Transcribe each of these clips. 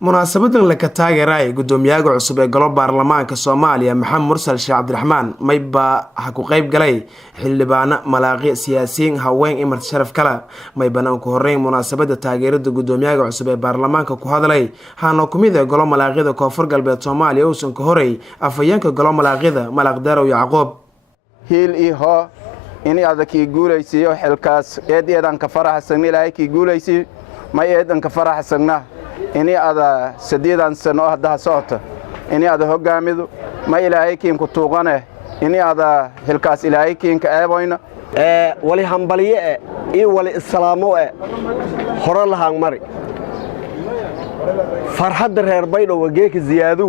munaasabadan la ka taageeray gudoomiyaha cusub ee golo baarlamaanka Soomaaliya Maxamed Mursal Sheekh Cabdiraxmaan mayba ha ku qayb galay xildhibaano malaaqi siyaasiyiin haween iyo marti sharaf kale maybana ku horeyn munaasabada taageerada gudoomiyaha cusub ee baarlamaanka ku hadlay hana kumida golo malaaqida Koonfur Galbeed Soomaaliya oo san ka horay afayeenka golo malaaqida Malaqdaro Yacquub hiil iyo inay adaki guulaysiyo xilkaas eedeedan ka faraxsan ilaahay ki guulaysi ma eedan ka faraxsanna inay ada sadeedan sano hadda socota inay ada hogaamido ma ilaahay kiin ku tuuqane inay ada xilkaas ilaahay kiin ka eeboyna wali hambaliye iyo wali islaamo hore lahaan mari farxad reer baydhabo geeka ziyaadu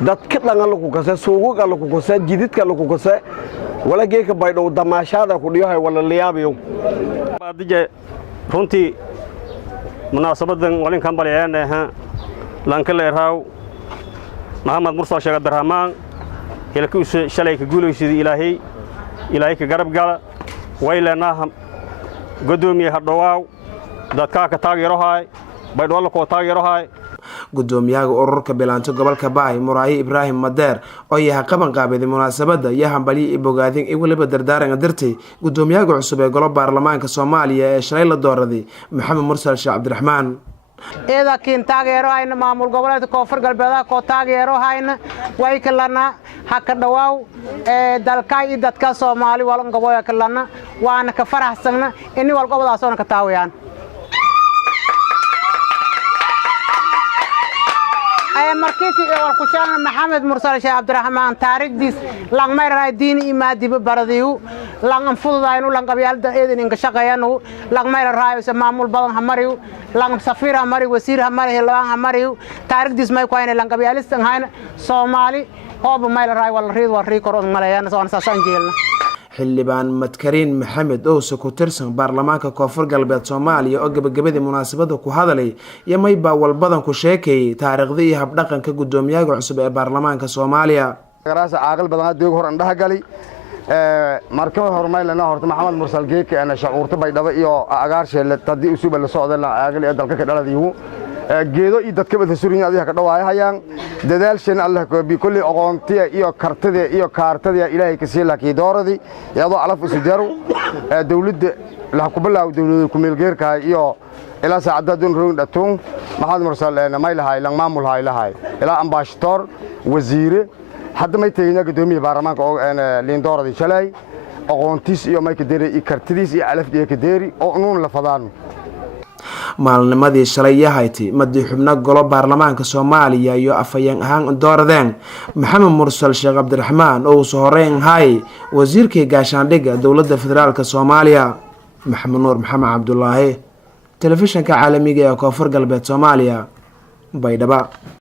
dadka dhangal ku kasa suuq gal ku kasa jididka ku kasa wala geeka baydhabo damaashada ku dhiyahay wala liyaabiyo baadije runtii munaasabadan walin kan baleeyana lankale raaw Maxamed Mursal Sheekh Cabdiraxmaan hilka shalay ka guulaysidii ilaahay ka garab gala wayleena gudoomiyaha dhawaaw dadka ka taageerahay baydhabo ko taageerahay gudoomiyaha ururka bilaanto gobolka Baay Muraayi Ibraahim Madeer oo yahay qaban qaabeeyay munaasabada yahanbali iyo bogaadin iyo waliba dardaaran dirtay gudoomiyaha cusub ee golo baarlamaanka Soomaaliya ee shalay la dooraday Maxamed Mursal Sheekh Cabdiraxmaan kiin taageero hayna maamul goboleedka Koonfur Galbeed ko taageero hayna way kalana haka dhawaaw dalka iyo dadka Soomaali walan gobolka kalana waana ka faraxsana in wal gobolaas oo ka taawayaan markii ku shan Maxamed Mursal Sheekh Cabdiraxmaan taariikhdiis lang meeray diin imaadi baradiyo lang fududayno lang qabyaalada eedan in ka shaqeeyano lang meeray maamul badan hamariyo lang safiir hamari wasiir hamari helaan hamariyo taariikhdiis may ku hayna lang qabyaalista hayna Soomaali hoob meeray wal riid koron malayaan soo ansaasan jeelna xildhibaan Madkariin Maxamed oo ku tirsan baarlamaanka Koonfur Galbeed Soomaaliya oo gabagabadii munaasabada ku hadlay yamay ba wal badan ku sheekay taariikhda iyo hab dhaqanka gudoomiyaha cusub ee baarlamaanka Soomaaliya garaasa aqal badan deeg hor indhaha gali markii hormaylana horta Maxamed Mursal geeka ana shucuurta baydhabo iyo agaar sheelad tadii usub la socda la aqal ee dalka ka dhaladiyo geedo iyo dadka bada suuriyin adiga ka dhawaayayaan dadaalshan Allah ko bi kulli aqoontiya iyo kartida iyo kaartada Ilaahay ka siilakii dooradii iyadoo alaf isu jaro dawladda la ku bilaaw dawladda ku meel geerka iyo ila saacada dun roog dhatoon Maxamed Mursal ee ma ilahay lang maamul haylahay ila ambassador wasiir hadda may taagna gudoomiyaha baarlamaanka oo liin dooradii shalay aqoontiis iyo may ka deeray kartidiis iyo alafdiga ka deeri oo uun la fadaan maalnimadii shalay yahayti madii xubna golo baarlamaanka Soomaaliya iyo afayeen ahaan dooradeen Maxamed Mursal Sheekh Cabdiraxmaan oo soo horeyn hay wasiirka gaashaandhigga dawladda federaalka Soomaaliya Maxamed Nuur Maxamed Cabdullaahi telefishinka caalamiga ee Koonfur Galbeed Soomaaliya Baydhabo.